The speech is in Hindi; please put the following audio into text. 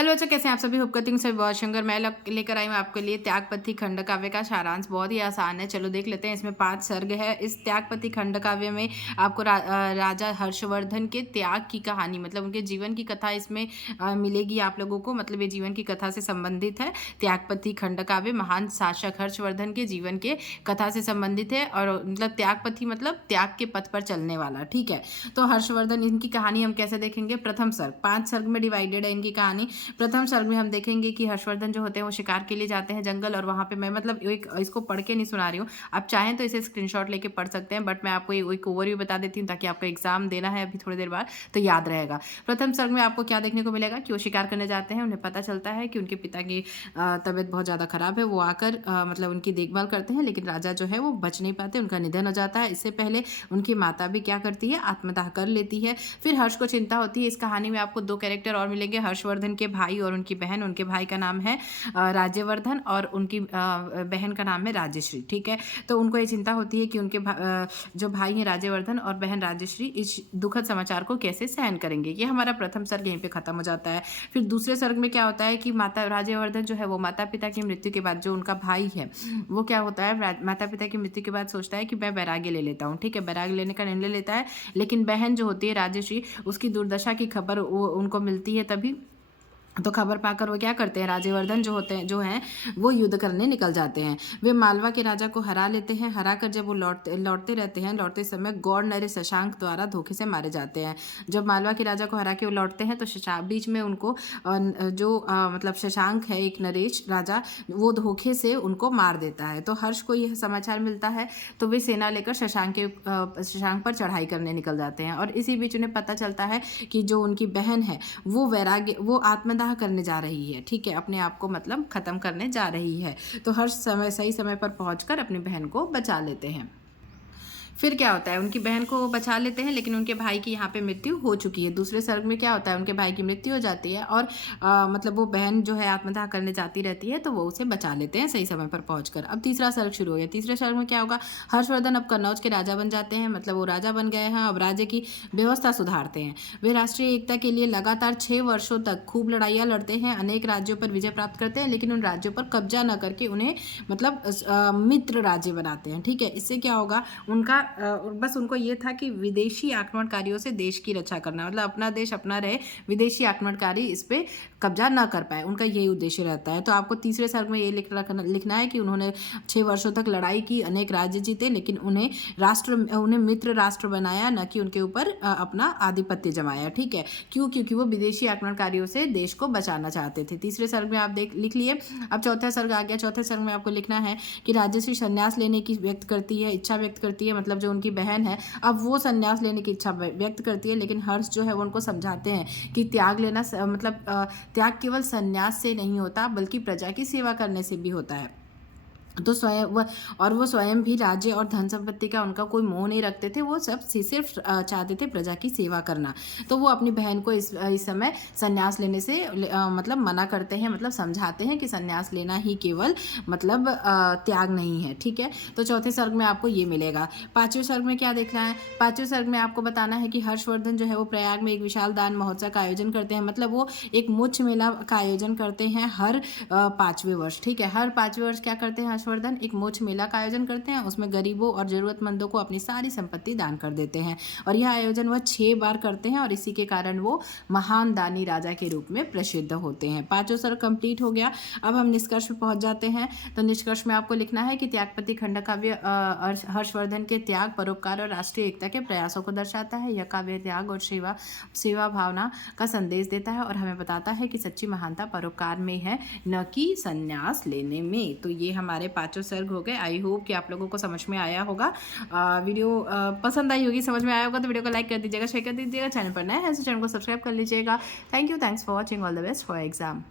हेलो बच्चों, कैसे हैं आप सभी। होप करती हूँ सभी बहुत शंकर। मैं लेकर आई हूँ आपके लिए त्यागपति खंड काव्य का सारांश। बहुत ही आसान है, चलो देख लेते हैं। इसमें 5 सर्ग है। इस त्यागपति खंड काव्य में आपको राजा हर्षवर्धन के त्याग की कहानी, मतलब उनके जीवन की कथा इसमें मिलेगी आप लोगों को। मतलब ये जीवन की कथा से संबंधित है। त्यागपति खंड काव्य महान शासक हर्षवर्धन के जीवन के कथा से संबंधित है। और मतलब त्यागपति मतलब त्याग के पथ पर चलने वाला, ठीक है। तो हर्षवर्धन, इनकी कहानी हम कैसे देखेंगे। प्रथम सर्ग 5 सर्ग में डिवाइडेड है इनकी कहानी। प्रथम सर्ग में हम देखेंगे कि हर्षवर्धन जो होते हैं वो शिकार के लिए जाते हैं जंगल, और वहाँ पे मैं मतलब एक इसको पढ़ के नहीं सुना रही हूँ, आप चाहें तो इसे स्क्रीनशॉट लेके पढ़ सकते हैं, बट मैं आपको एक ओवरव्यू बता देती हूँ ताकि आपको एग्जाम देना है अभी थोड़ी देर बाद तो याद रहेगा। प्रथम सर्ग में आपको क्या देखने को मिलेगा कि वो शिकार करने जाते हैं। उन्हें पता चलता है कि उनके पिता की तबीयत बहुत ज़्यादा खराब है। वो आकर मतलब उनकी देखभाल करते हैं, लेकिन राजा जो है वो बच नहीं पाते, उनका निधन हो जाता है। इससे पहले उनकी माता भी क्या करती है, आत्मदाह कर लेती है। फिर हर्ष को चिंता होती है। इस कहानी में आपको 2 कैरेक्टर और मिलेंगे, हर्षवर्धन के भाई और उनकी बहन। उनके भाई का नाम है राज्यवर्धन और उनकी बहन का नाम है राजश्री, ठीक है। तो उनको ये चिंता होती है कि उनके जो भाई हैं राज्यवर्धन और बहन राजश्री इस दुखद समाचार को कैसे सहन करेंगे। ये हमारा प्रथम सर्ग यहीं पे खत्म हो जाता है। फिर दूसरे सर्ग में क्या होता है कि माता राज्यवर्धन जो है वो माता पिता की मृत्यु के बाद, जो उनका भाई है वो क्या होता है, माता पिता की मृत्यु के बाद सोचता है कि मैं वैराग्य ले लेता हूँ, ठीक है। वैराग्य लेने का निर्णय लेता है, लेकिन बहन जो होती है राजश्री, उसकी दुर्दशा की खबर उनको मिलती है। तभी तो खबर पाकर वो क्या करते हैं, राज्यवर्धन जो हैं वो युद्ध करने निकल जाते हैं। वे मालवा के राजा को हरा लेते हैं। हरा कर जब वो लौटते रहते हैं, लौटते समय गौड़ नरे शशांक द्वारा धोखे से मारे जाते हैं। जब मालवा के राजा को हरा के वो लौटते हैं तो शशांक बीच में उनको मतलब शशांक है एक नरेश राजा, वो धोखे से उनको मार देता है। तो हर्ष को यह समाचार मिलता है, तो वे सेना लेकर शशांक पर चढ़ाई करने निकल जाते हैं। और इसी बीच उन्हें पता चलता है कि जो उनकी बहन है वो आत्मदाह करने जा रही है, ठीक है, अपने आप को मतलब खत्म करने जा रही है। तो हर समय सही समय पर पहुंचकर अपनी बहन को बचा लेते हैं। फिर क्या होता है, उनकी बहन को वो बचा लेते हैं, लेकिन उनके भाई की यहाँ पे मृत्यु हो चुकी है। दूसरे सर्ग में क्या होता है, उनके भाई की मृत्यु हो जाती है और मतलब वो बहन जो है आत्मदाह करने जाती रहती है, तो वो उसे बचा लेते हैं सही समय पर पहुंचकर। अब तीसरा सर्ग शुरू हो गया। तीसरे सर्ग में क्या होगा, हर्षवर्धन अब कन्नौज के राजा बन जाते हैं, मतलब वो राजा बन गए हैं। अब राज्य की व्यवस्था सुधारते हैं। वे राष्ट्रीय एकता के लिए लगातार 6 वर्षों तक खूब लड़ाइयाँ लड़ते हैं, अनेक राज्यों पर विजय प्राप्त करते हैं, लेकिन उन राज्यों पर कब्जा न करके उन्हें मतलब मित्र राज्य बनाते हैं, ठीक है। इससे क्या होगा, उनका बस उनको ये था कि विदेशी आक्रमणकारियों से देश की रक्षा करना, मतलब अपना देश अपना रहे, विदेशी आक्रमणकारी इस पर कब्जा ना कर पाए, उनका यही उद्देश्य रहता है। तो आपको तीसरे सर्ग में ये लिखना है कि उन्होंने 6 वर्षों तक लड़ाई की, अनेक राज्य जीते, लेकिन उन्हें मित्र राष्ट्र बनाया, न कि उनके ऊपर अपना आधिपत्य जमाया, ठीक है। क्यों? क्योंकि वो विदेशी आक्रमणकारियों से देश को बचाना चाहते थे। तीसरे सर्ग में आप लिख लिए। अब चौथा सर्ग आ गया। चौथे सर्ग में आपको लिखना है कि राजश्री संन्यास लेने की इच्छा व्यक्त करती है, मतलब जो उनकी बहन है अब वो संन्यास लेने की इच्छा व्यक्त करती है, लेकिन हर्ष जो है वो उनको समझाते हैं कि त्याग लेना मतलब त्याग केवल संन्यास से नहीं होता, बल्कि प्रजा की सेवा करने से भी होता है। तो वो स्वयं भी राज्य और धन संपत्ति का उनका कोई मोह नहीं रखते थे, वो सब सिर्फ चाहते थे प्रजा की सेवा करना। तो वो अपनी बहन को इस समय संन्यास लेने से मतलब मना करते हैं, मतलब समझाते हैं कि संन्यास लेना ही केवल मतलब त्याग नहीं है, ठीक है। तो चौथे सर्ग में आपको ये मिलेगा। पांचवें सर्ग में क्या देखना है, पांचवें सर्ग में आपको बताना है कि हर्षवर्धन जो है वो प्रयाग में एक विशाल दान महोत्सव का आयोजन करते हैं, मतलब वो एक मोक्ष मेला का आयोजन करते हैं हर 5वें वर्ष, ठीक है। हर 5वें वर्ष क्या करते हैं, हर्षवर्धन एक मोक्ष मेला का आयोजन करते हैं। उसमें गरीबों और जरूरतमंदों को अपनी सारी संपत्ति दान कर देते हैं, और यह आयोजन वह 6 बार करते हैं, और इसी के कारण वो महान दानी राजा के रूप में प्रसिद्ध होते हैं। 5वां सर्ग कंप्लीट हो गया। अब हम निष्कर्ष पे पहुंच जाते हैं। तो निष्कर्ष में आपको लिखना है कि त्यागपति खंड काव्य हर्षवर्धन के त्याग, परोपकार और राष्ट्रीय एकता के प्रयासों को दर्शाता है। यह काव्य त्याग और सेवा भावना का संदेश देता है, और हमें बताता है कि सच्ची महानता परोपकार में है, न कि संन्यास लेने में। तो ये हमारे 5 सर्ग हो गए। आई होप कि आप लोगों को समझ में आया होगा। वीडियो पसंद आई होगी, समझ में आया होगा तो वीडियो को लाइक कर दीजिएगा, शेयर कर दीजिएगा। चैनल पर नए हैं तो चैनल को सब्सक्राइब कर लीजिएगा। Thank you, thanks for watching. All the best for exam.